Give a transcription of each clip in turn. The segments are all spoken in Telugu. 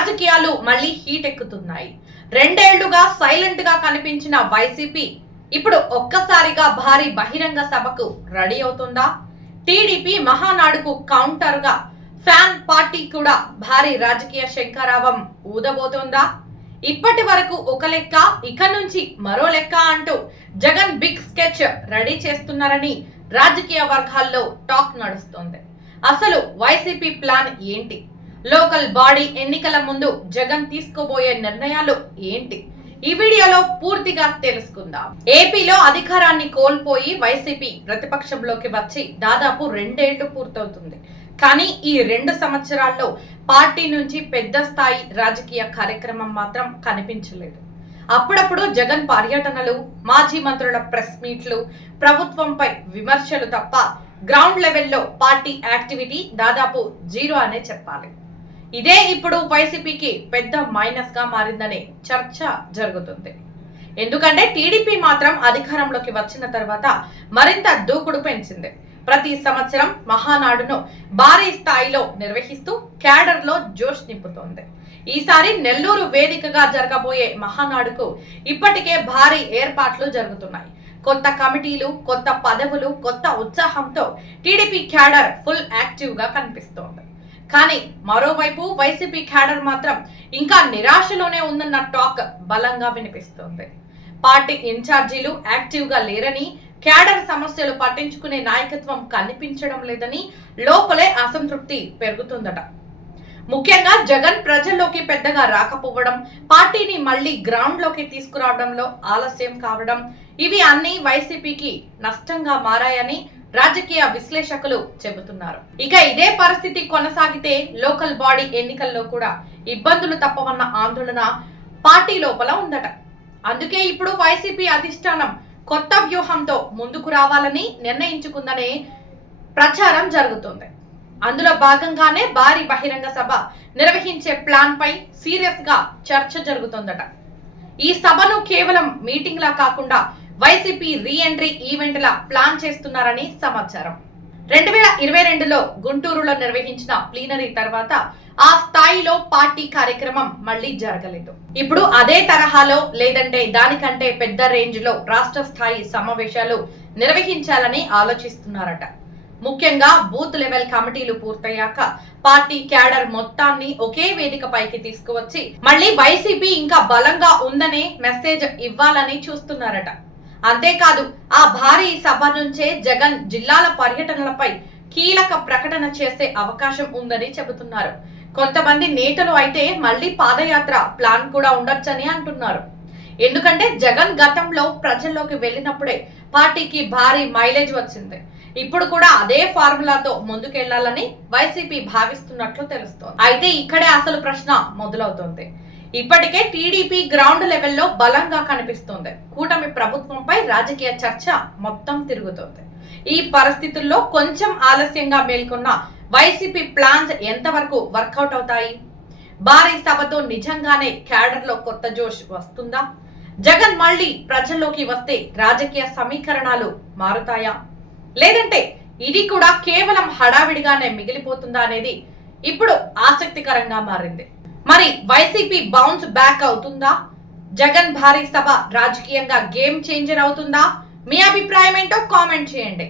రాజకీయాలు మళ్ళీ హీట్ ఎక్కుతున్నాయి. రెండేళ్లుగా సైలెంట్ గా కనిపించిన వైసీపీ ఇప్పుడు ఒక్కసారిగా భారీ బహిరంగ సభకు రెడీ అవుతుందా? టీడీపీ మహానాడుకు కౌంటర్ గా ఫ్యాన్ పార్టీ కూడా భారీ రాజకీయ శంఖారావం ఊదబోతోందా? ఇప్పటి వరకు ఒక లెక్క, ఇక నుంచి మరో లెక్క అంటూ జగన్ బిగ్ స్కెచ్ రెడీ చేస్తున్నారని రాజకీయ వర్గాల్లో టాక్ నడుస్తోంది. అసలు వైసీపీ ప్లాన్ ఏంటి? లోకల్ బాడీ ఎన్నికల ముందు జగన్ తీసుకోబోయే నిర్ణయాలు ఏంటి? ఈ వీడియోలో పూర్తిగా తెలుసుకుందాం. ఏపీలో అధికారాన్ని కోల్పోయి వైసీపీ ప్రతిపక్షంలోకి వచ్చి దాదాపు 2 ఏళ్లు పూర్తవుతుంది. కానీ ఈ 2 సంవత్సరాల్లో పార్టీ నుంచి పెద్ద స్థాయి రాజకీయ కార్యక్రమం మాత్రం కనిపించలేదు. అప్పుడప్పుడు జగన్ పర్యటనలు, మాజీ మంత్రుల ప్రెస్ మీట్లు, ప్రభుత్వంపై విమర్శలు తప్ప గ్రౌండ్ లెవెల్లో పార్టీ యాక్టివిటీ దాదాపు జీరో అనే చెప్పాలి. ఇదే ఇప్పుడు వైసీపీకి పెద్ద మైనస్ గా మారిందనే చర్చ జరుగుతుంది. ఎందుకంటే టీడీపీ మాత్రం అధికారంలోకి వచ్చిన తర్వాత మరింత దూకుడు పెంచింది. ప్రతి సంవత్సరం మహానాడును భారీ స్థాయిలో నిర్వహిస్తూ క్యాడర్ లో జోష్ నింపుతోంది. ఈసారి నెల్లూరు వేదికగా జరగబోయే మహానాడుకు ఇప్పటికే భారీ ఏర్పాట్లు జరుగుతున్నాయి. కొత్త కమిటీలు, కొత్త పదవులు, కొత్త ఉత్సాహంతో టీడీపీ క్యాడర్ ఫుల్ యాక్టివ్ గా కనిపిస్తోంది. కానీ మరోవైపు వైసీపీ క్యాడర్ మాత్రం ఇంకా నిరాశలోనే ఉందన్న టాక్ బలంగా వినిపిస్తోంది. పార్టీ ఇన్ఛార్జీలు యాక్టివ్ గా లేరని, క్యాడర్ సమస్యలు పట్టించుకునే నాయకత్వం కనిపించడం లేదని లోపలే అసంతృప్తి పెరుగుతుందట. ముఖ్యంగా జగన్ ప్రజల్లోకి పెద్దగా రాకపోవడం, పార్టీని మళ్లీ గ్రౌండ్ లోకి తీసుకురావడంలో ఆలస్యం కావడం, ఇవి అన్ని వైసీపీకి నష్టంగా మారాయని రాజకీయ విశ్లేషకులు చెబుతున్నారు. ఇక ఇదే పరిస్థితి కొనసాగితే లోకల్ బాడీ ఎన్నికల్లో కూడా ఇబ్బందులు తప్పవన్న ఆందోళన పార్టీ లోపల ఉందట. అందుకే ఇప్పుడు వైసీపీ అధిష్టానం కొత్త వ్యూహంతో ముందుకు రావాలని నిర్ణయించుకుందనే ప్రచారం జరుగుతుంది. అందులో భాగంగానే భారీ బహిరంగ సభ నిర్వహించే ప్లాన్ పై సీరియస్ గా చర్చ జరుగుతుందట. ఈ సభను కేవలం మీటింగ్ లా కాకుండా వైసీపీ రీఎంట్రీ ఈవెంట్ లా ప్లాన్ చేస్తున్నారని సమాచారం. 2022లో గుంటూరులో నిర్వహించిన ప్లీనరీ తర్వాత ఆ స్థాయిలో పార్టీ కార్యక్రమం మళ్లీ జరగలేదు. ఇప్పుడు అదే తరహాలో లేదంటే దానికంటే పెద్ద రేంజ్ లో రాష్ట్ర స్థాయి సమావేశాలు నిర్వహించాలని ఆలోచిస్తున్నారట. ముఖ్యంగా బూత్ లెవెల్ కమిటీలు పూర్తయ్యాక పార్టీ క్యాడర్ మొత్తాన్ని ఒకే వేదిక పైకి తీసుకువచ్చి మళ్లీ వైసీపీ ఇంకా బలంగా ఉందనే మెసేజ్ ఇవ్వాలని చూస్తున్నారట. అంతేకాదు, ఆ భారీ సభ నుంచే జగన్ జిల్లాల పర్యటనలపై కీలక ప్రకటన చేసే అవకాశం ఉందని చెబుతున్నారు. కొంతమంది నేతలు అయితే మళ్లీ పాదయాత్ర ప్లాన్ కూడా ఉండొచ్చని అంటున్నారు. ఎందుకంటే జగన్ గతంలో ప్రజల్లోకి వెళ్ళినప్పుడే పార్టీకి భారీ మైలేజ్ వచ్చింది. ఇప్పుడు కూడా అదే ఫార్ములాతో ముందుకెళ్లాలని వైసీపీ భావిస్తున్నట్లు తెలుస్తోంది. అయితే ఇక్కడే అసలు ప్రశ్న మొదలవుతోంది. ఇప్పటికే టీడీపీ గ్రౌండ్ లెవెల్లో బలంగా కనిపిస్తోంది. కూటమి ప్రభుత్వంపై రాజకీయ చర్చ మొత్తం తిరుగుతోంది. ఈ పరిస్థితుల్లో కొంచెం ఆలస్యంగా మేల్కొన్న వైసీపీ ప్లాన్స్ ఎంతవరకు వర్కౌట్ అవుతాయి? భారీ సభతో నిజంగానే క్యాడర్ లో కొత్త జోష్ వస్తుందా? జగన్ మళ్లీ ప్రజల్లోకి వస్తే రాజకీయ సమీకరణాలు మారుతాయా? లేదంటే ఇది కూడా కేవలం హడావిడిగానే మిగిలిపోతుందా అనేది ఇప్పుడు ఆసక్తికరంగా మారింది. మరి వైసీపీ బౌన్స్ బ్యాక్ అవుతుందా? జగన్ భారీ సభ రాజకీయంగా గేమ్ చేంజర్ అవుతుందా? మీ అభిప్రాయం ఏంటో కామెంట్ చేయండి.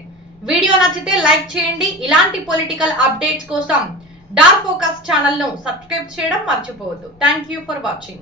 వీడియో నచ్చితే లైక్ చేయండి. ఇలాంటి పొలిటికల్ అప్డేట్స్ కోసం డార్క్ ఫోకస్ ఛానల్ ను సబ్స్క్రైబ్ చేయడం మర్చిపోవద్దు. Thank you for watching.